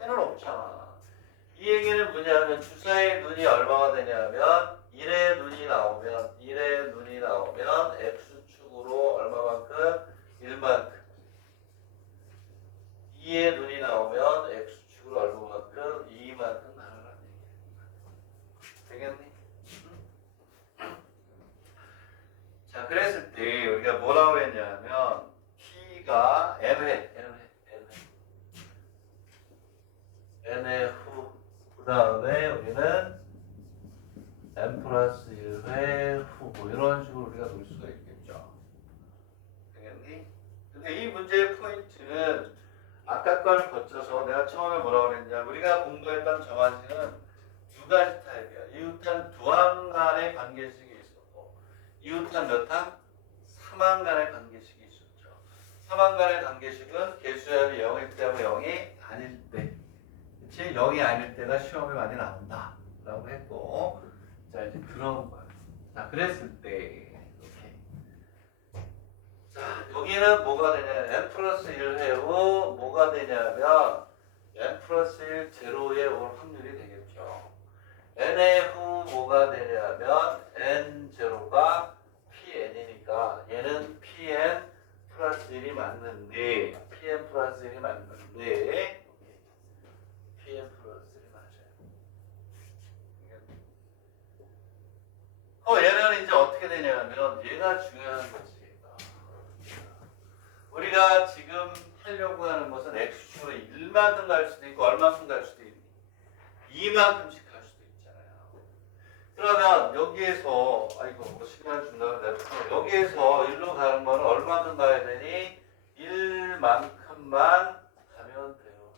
얘는 없잖아. 이 얘기는 뭐냐면 주사의 눈이 얼마가 되냐면 1의 눈이 나오면 x축으로 얼마만큼? 1만큼. 2의 눈이 나오면 x축으로 얼마만큼? 2만큼 나눠라는 얘기야. 되겠니? 자, 그랬을 때 우리가 뭐라고 했냐면 t가 n회 후, 그 다음에 우리는 n 플러스 1회 후, 뭐 이런 식으로 우리가 놓을 수가 있겠죠. 되겠니? 근데 이 문제의 포인트는 아까 걸 거쳐서 내가 처음에 뭐라고 그랬냐, 우리가 공부했던 정한식은 두 가지 타입이야. 이웃한 두항 간의 관계식이 있었고, 이웃한 몇 항? 3항 간의 관계식이 있었죠. 3항 간의 관계식은 개수합이 0일 때하고 0이 아닐 때, 그치? 0이 아닐 때가 시험에 많이 나온다 라고 했고, 자 이제 그런 거야. 자, 그랬을 때 이렇게, 자 여기는 뭐가 되냐면 n 플러스 1회 후 뭐가 되냐면 n 플러스 1 제로에 올 확률이 되겠죠. n의 후 뭐가 되냐면 n 제로가 pn이니까 얘는 pn 플러스 1이 맞는데 pn 플러스 1이 맞는데 pn 플러스 1이 맞아요. 얘는 이제 어떻게 되냐면 얘가 중요한 거지. 우리가 지금 하려고 하는 것은 x축으로 1만큼 갈 수도 있고 얼만큼 갈 수도 있니? 2만큼씩 갈 수도 있잖아요. 그러면 여기에서 뭐 시간 준다고 내가 여기에서 1로 가는 거는 얼마큼 가야 되니? 1만큼만 가면 돼요.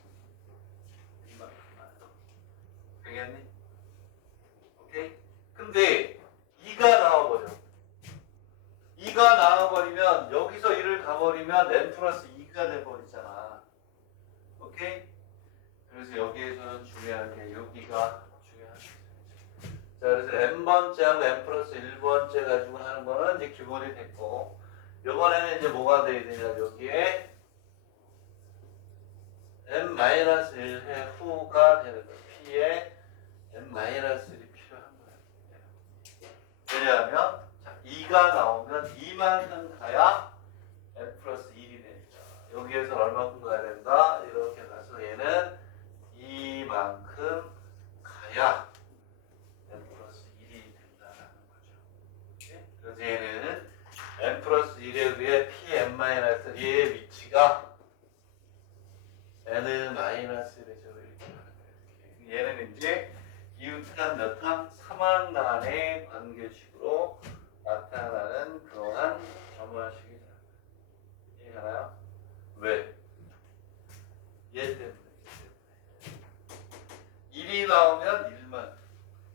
1만큼만. 되겠니? 오케이? 근데 2가 나와버려. 2가 나와버리면 여기서 1을 가버리면 n 플러스 2가 돼버리잖아. 오케이? 그래서 여기에서는 중요한 게 여기가 중요한 자, 그래서 n번째하고 n 플러스 1번째 가지고 하는 거는 이제 기본이 됐고, 요번에는 이제 뭐가 돼야 되냐, 여기에 n-1회 후가 되는 거야. p에 n-1이 필요한 거야. 왜냐하면 2가 나오면 2만큼 가야 n 플러스 1이 되니까 여기에서 얼마큼 가야 된다? 이렇게 가서 얘는 2만큼 가야 n 플러스 1이 된다라는 거죠. 그래서 얘는 n 플러스 1에 의해 pn-1의 위치가 n-1이죠. 얘는 이제 이웃한 몇 항? 3항 간의 관계식으로 나타나는 그러한 점화식이다. 이해가나요? 왜? 얘 때문에. 1이 나오면 1만,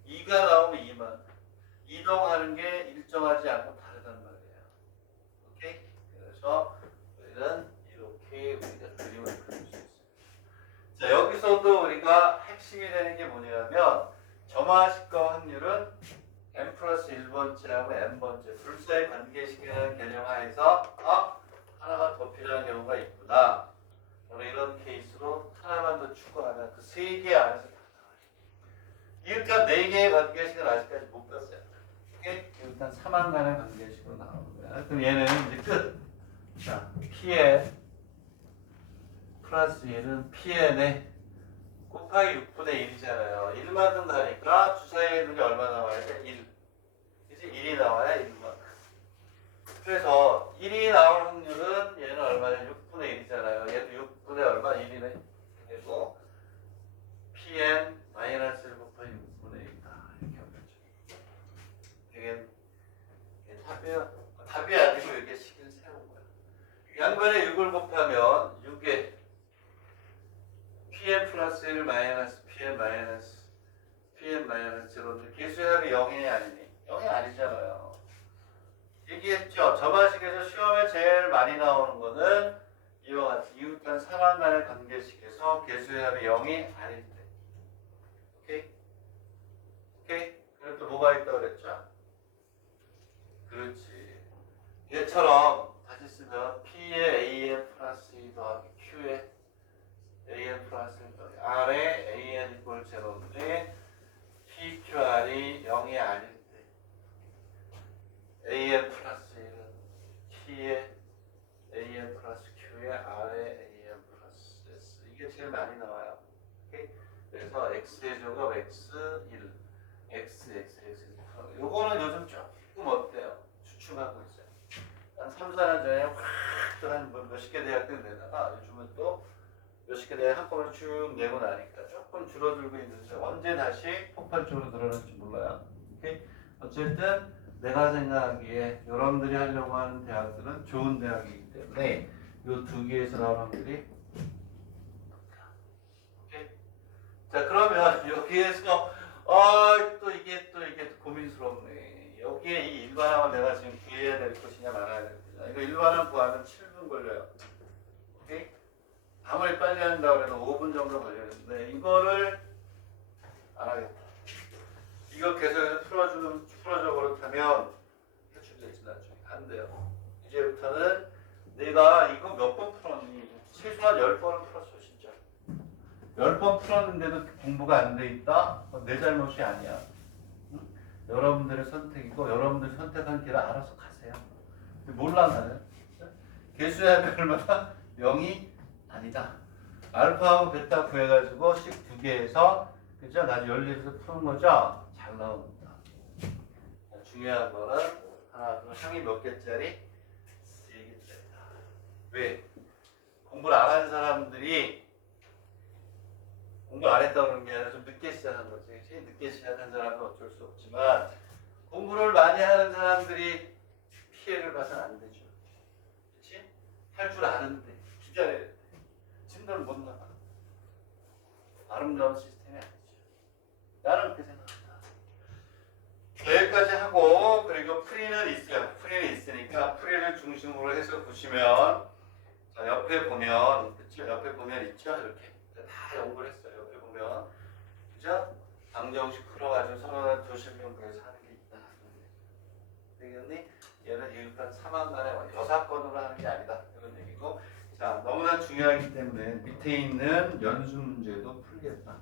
2가 나오면 2만. 이동하는 게 일정하지 않고 다르단 말이에요. 오케이? 그래서 우리는 이렇게 우리가 그림을 그릴 수 있어요. 자, 여기서도 우리가 핵심이 되는 게 뭐냐면 점화식과 확률은 n 플러스 1번째하고 n번째 둘 사이 관계식이라는 개념 하에서 하나가 더 필요한 경우가 있구나. 저는 이런 케이스로 하나만 더 추가하면 그 세 개 안에서 다 나와요. 이웃간 4개의 관계식은 아직까지 못 봤어요. 일단 3항 간의 관계식으로 나오는 거야. 그럼 얘는 이제 끝. 자, pn 플러스 1은 pn에 곱하기 6분의 1이잖아요. 1만큼 가니까 주사위의 눈이 얼마 나와야 돼? 1. 이제 1이 나와야 1만큼. 그래서 1이 나올 확률은 얘는 얼마냐? 6분의 1이잖아요. 얘도 6분의 얼마? 1이네. 그리고 pn 마이너스 1 곱하기 6분의 1이다. 이렇게 하면 되죠. 이게 답이 아니고 이렇게 식을 세운 거야. 양변에 6을 곱하면 6에 pn 플러스 1 마이너스 pn 마이너스 제로인데 개수의 합이 0이 아니니? 0이 아니잖아요. 얘기했죠. 점화식에서 시험에 제일 많이 나오는 거는 이와 같이 이웃간 3항 간의 관계식에서 개수의 합이 0이 아닐 때. 오케이? 오케이? 그리고 또 뭐가 있다고 그랬죠? 그렇지. 얘처럼 다시 쓰면 P의 AN 플러스 2 더하기 Q의 AN 플러스 R에 AN 이퀄 제로인데 PQR이 0이 아닐 때 AN 플러스 1은 T에 AN 플러스 Q에 R에 AN 플러스 S 이게 제일 많이 나와요. 오케이? 그래서 X의 조각 X1 X 요거는 요즘 조금 어때요? 주춤하고 있어요. 한 3, 4년 전에 확한 몇십 개 대학들 내다가 요즘은 또 몇십 개 대학 한꺼번에 쭉 내고 나니까 조금 줄어들고 있는데 언제 다시 폭발적으로 늘어날지 몰라요. 오케이? 어쨌든 내가 생각하기에 여러분들이 하려고 하는 대학들은 좋은 대학이기 때문에 이 두 개에서 나오는 학들이 오케이? 자 그러면 여기에서 또 이게 고민스럽네. 여기에 이 일반항을 내가 지금 구해야 될 것이냐 말아야 될 것이냐. 이거 일반항 구하면 7분 걸려요. 오케이? 아무리 빨리 한다고 해도 5분 정도 걸리는데 이거를 안 하겠다. 이거 계속해서 풀어줘 그렇다면 해주겠지 나중에. 안 돼요. 이제부터는 내가 이거 몇 번 풀었니? 최소한 10번은 풀었어 진짜. 10번 풀었는데도 공부가 안 돼 있다? 내 잘못이 아니야. 응? 여러분들의 선택이고 여러분들이 선택한 길을 알아서 가세요. 몰라 나는. 개수의 합이 얼마나? 0이 아니다. 알파하고 베타 구해가지고 식 두 개에서 그죠? 나중에 연립해서 푸는 거죠? 잘 나옵니다. 중요한 거는 하나, 둘, 항이 몇 개짜리? 3개짜리다. 왜? 공부를 안 한 사람들이 공부 안 했다고 그러는 게 아니라 좀 늦게 시작한 거지. 늦게 시작한 사람은 어쩔 수 없지만 공부를 많이 하는 사람들이 피해를 봐서는 안 되죠. 그렇지? 할 줄 아는데 기다려야 돼. 진도를 못 나가. 아름다운 시스템이 아니죠. 나는 그렇게 생각합니다. 여기까지 하고 그리고 풀이는 있어요. 풀이는 있으니까 풀이를 중심으로 해서 보시면 자, 옆에 보면 그쵸? 옆에 보면 있죠? 이렇게 다 연구를 했어요. 옆에 보면 그죠? 방정식 풀어가지고 서로 도실명구에서 하는 게 있다. 되겠니? 얘는 일단 3학년에 여사건으로 하는 게 아니다. 이런 얘기고 자 너무나 중요하기 때문에 밑에 있는 연수 문제도 풀겠다.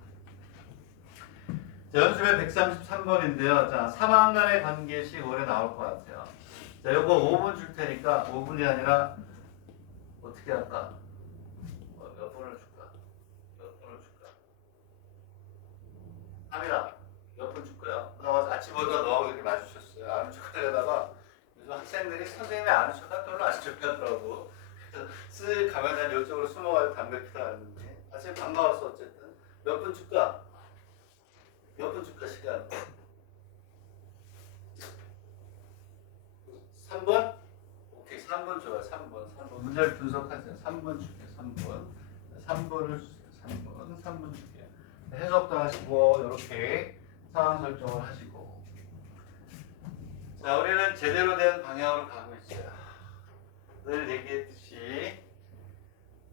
자, 연습의 133번인데요. 자, 3학년의 관계식 오래 나올 것 같아요. 자, 요거 5분 줄 테니까 5분이 아니라 어떻게 할까? 몇 분을 줄까? 몇 분을 줄까? 하민아, 몇 분 줄 거야? 나와서 아침보다 너하고 이렇게 마주쳤어요. 아는 척 하려다가 요즘 학생들이 선생님이 아는 척한 별로 아는 척 하더라고. 그래서 쓱 가면 난 이쪽으로 숨어가지고 담배 피다 왔는데 아침 반가웠어 어쨌든. 몇 분 줄까? 몇 분 줄까 시간? 3분? 오케이 3분 줘요. 3분 문제를 분석하세요. 3분 줄게요. 3분을 주세요. 3분 줄게요. 해석도 하시고 이렇게 상황 설정을 하시고 자 우리는 제대로 된 방향으로 가고 있어요. 늘 얘기했듯이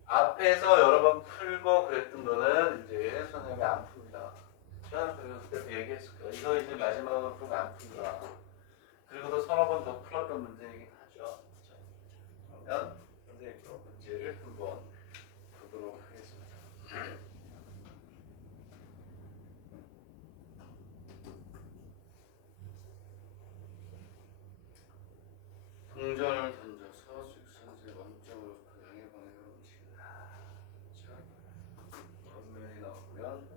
앞에서 여러 번 풀고 그랬던 거는 이제 선생님이 안 풉니다. 제가 그때도 얘기했을 거예요. 이거 이제 마지막으로 풀면 안 푼다. 그리고도 서너 번 더 풀었던 문제이긴 하죠. 그러면 선생님도 문제를 한번 보도록 하겠습니다. 동전을 던져서 직선제 원점으로 향해 방향으로 움직인다. 자, 원면이 나오면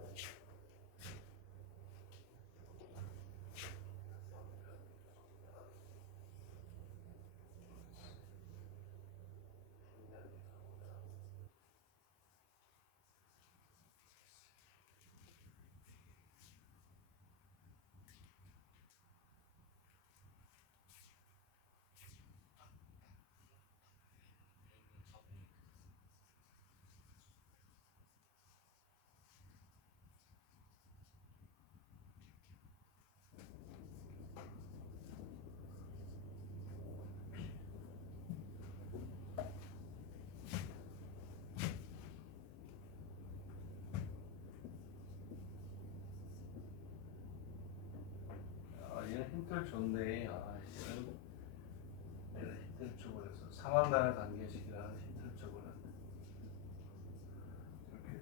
얘는 힌트를 줬네. 얘는 힌트를 줘버렸어. 상황간의 관계식이라는 힌트를 줘버렸네. 이렇게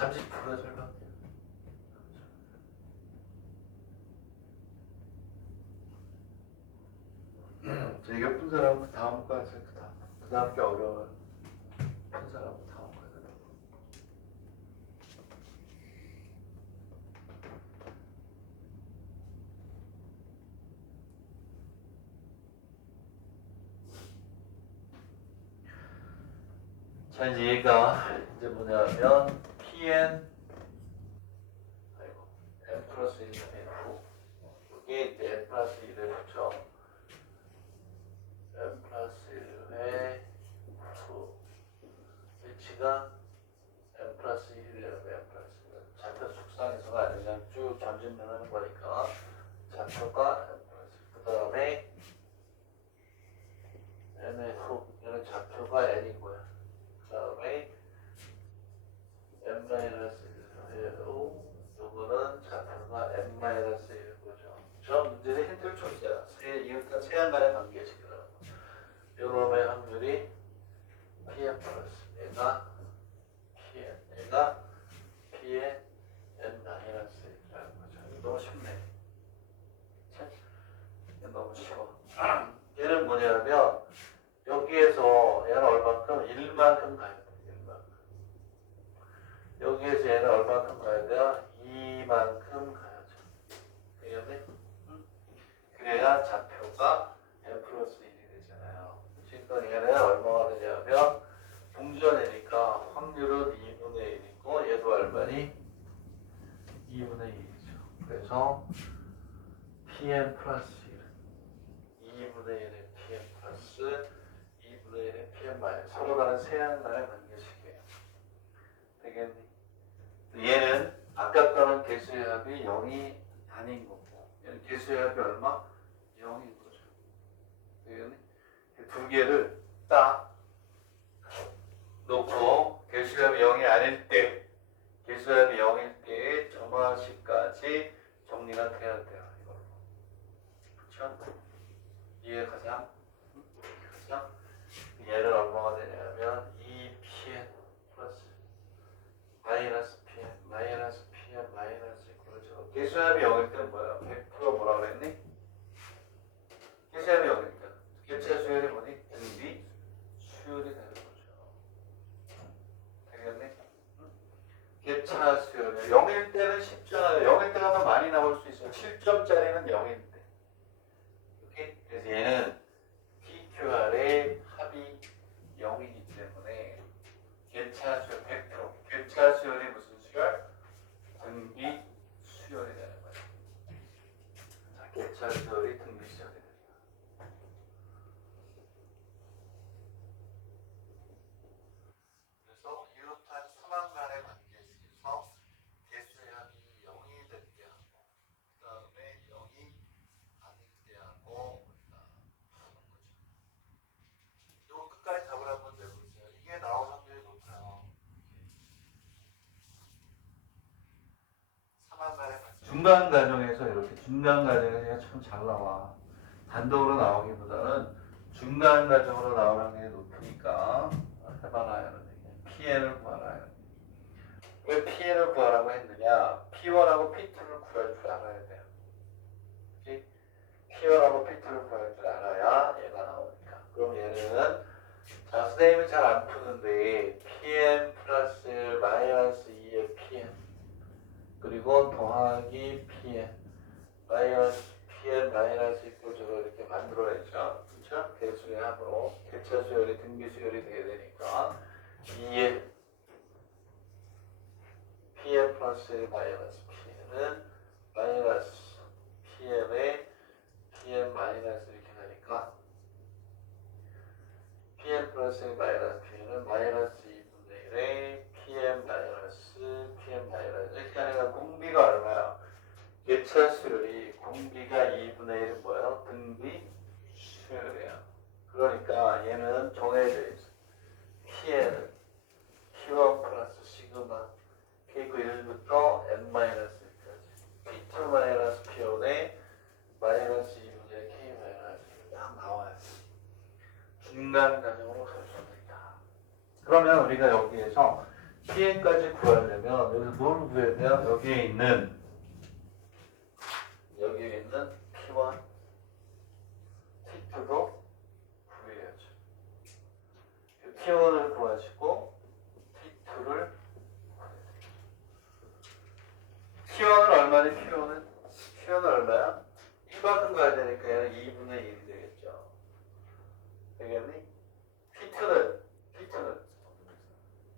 30%에 설명. 이게 푼 사람은 그 다음 거 하세요. 그 다음 게 어려워요. 푼 사람은 다음 거 해야 되고. 자, 이제 얘가 이제 뭐냐면 Pn 아이고 n 플러스 1은 F 이게 이제 n 플러스 1을 붙여 n 플러스 1의 F 위치가 n 플러스 1이라고 n 플러스 1 좌표 속상에서가 아니라 그냥 쭉 전진만 하는 거니까 좌표가 n 플러스 1 그 다음에 n의 F 얘는 좌표가 n이고요. 그 다음에 n-1로 요거는 좌표가 n-1인 거죠. 저 문제는 힌트를 줬어요. 이것과 세안간의 관계식이라고. 요놈의 확률이 Pn 플러스 얘가 Pn 얘가 Pn n-1이라는 거죠. 너무 쉽네. 너무 쉬워. 얘는 뭐냐면 여기에서 얘는 얼만큼? 1만큼 가야 돼. 1만큼. 여기에서 얘는 얼만큼 가야 돼요? 2만큼 가야죠. 되겠네? 그래야 좌표가 n 플러스 1이 되잖아요. 그러니까 얘는 얼마가 되냐면 동전이니까 확률은 2분의 1이고 얘도 얼마니? 2분의 1이죠. 그래서 Pn 플러스 1은 2분의 1의 Pn 플러스 2분의 1의 Pn 마이너스 서로 다른 세안간의 관계식이에요. 되겠니? 얘는 아까 거는 개수의 합이 0이 아닌 거고 얘는 개수의 합이 얼마? 0인 거죠. 되겠니? 두 개를 딱 놓고 개수의 합이 0이 아닐 때 개수의 합이 0일 때 점화식까지 정리가 돼야 돼요. 이걸로. 그렇죠? 이해 가장? 가장? 얘는 얼마가 되냐면 2pn 플러스 마이너스 pn 마이너스 pn 마이너스 그렇죠. 개수합이 0일 때는 뭐야? 100% 뭐라 그랬니? 개수합이 0일 때 개체 수열이 뭐니? 등비 수열이 되는 거죠. 되겠니? 개차 수열 0일 때는 쉽잖아요. 0일 때가 더 많이 나올 수 있어요. 7점짜리는 0일 때. 오케이? 그래서 얘는 PQR의 합이 0이기 때문에 개차 수열 100% 개차 수열이 무슨 수열? 등비 수열이 되는 거예요. 자, 개차 수열이 등비 수열이 됩니다. 그래서 이렇듯한 수만간의 관계식에서 개수의 합이 0이 될 때 하고 그 다음에 0이 아닐 때 하고 하는 거죠. 이거 끝까지 답을 한번 내보세요. 이게 나올 확률이 높아요. 중간 과정에서 이렇게 중간 과정에서 참 잘 나와. 단독으로 나오기보다는 중간 과정으로 나올 확률이 높으니까 해봐라. PN을 구하라. 왜 PN을 구하라고 했느냐? P1하고 P2를 구할 줄 알아야 돼요. P1하고 P2를 구할 줄 알아야 얘가 나오니까. 그럼 얘는 자, 선생님이 잘 안 푸는데 Pn 플러스 마이너스 2의 Pn 그리고 더하기 Pn 마이너스 Pn 마이너스 이꼴저걸 이렇게 만들어내죠. 그렇죠? 개수의 합으로 개차 수열이 등비 수열이 돼야 되니까 2의 Pn 플러스 마이너스 Pn은 마이너스 Pn의 Pn 마이너스 이렇게 되니까 Pn 플러스 마이너스 Pn은 마이너스 2분의 1의 Pn 마이너스 Pn 마이너스 이렇게 하니까 공비가 얼마야? 개차 수열이 공비가 2분의 1은 뭐예요? 등비 수열이에요. 그러니까 얘는 정해져 있어. Pn은 P1 플러스 시그마 K9 1부터 N 마이너스 1까지 P2 마이너스 P1의 마이너스 2분의 K 마이너스 1 딱 나와요. 중간 과정으로 갈 수도 있다. 그러면 우리가 여기에서 Tn까지 구하려면 여기서 뭘 구해야 돼요? 여기에 있는 P1, T2도 구해야죠. T1을 구하시고 T2를 T1은 얼마니? P1은 얼마야? 1만큼 가야 되니까 얘는 2분의 1이 되겠죠. 되겠니? P2는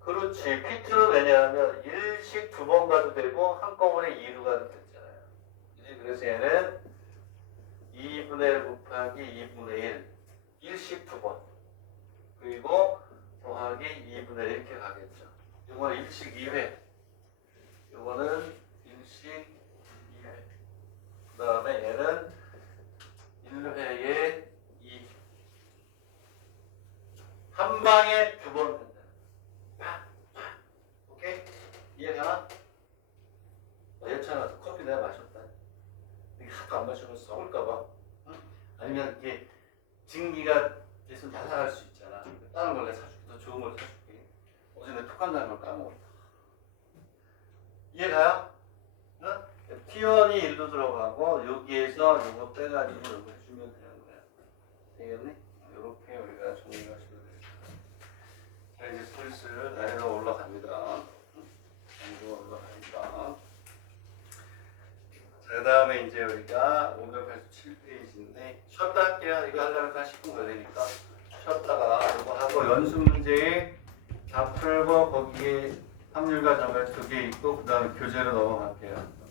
그렇지. P2는 왜냐하면 1씩 2번 가도 되고 한꺼번에 2로 가도 됐잖아요. 그래서 얘는 2분의 1 곱하기 2분의 1 1씩 2번 그리고 더하기 2분의 1 이렇게 가겠죠. 이거는 1씩 2회 이거는 1씩 2회 그 다음에 얘는 1회에 2 한 방에 2번 된다. 오케이? 이해되나? 예찬아 커피 내가 마셨다. 이게 하도 안 마시면 썩을까봐. 응? 아니면 이게 증기가 계속 날아갈 수 있잖아. 다른 걸 내가 사줄게. 더 좋은 걸 사줄게. 어제 내가 톡 간다는 걸 까먹었다. 이해가요? 응? T1이 1로 들어가고 여기에서 이거 빼가지고 이거 해주면 되는 거야. 되겠니? 이렇게 우리가 정리가 하시면 되겠다. 자 이제 슬슬 나이가 올라갑니다. 나이가 올라가니까. 그 다음에 이제 우리가 587페이지인데 쉬었다 할게요. 이거 하려면 한 10분 걸리니까 쉬었다가 이거 하고 연습 문제 다 풀고 거기에 확률과 정말 2개 있고 그 다음에 교재로 넘어갈게요.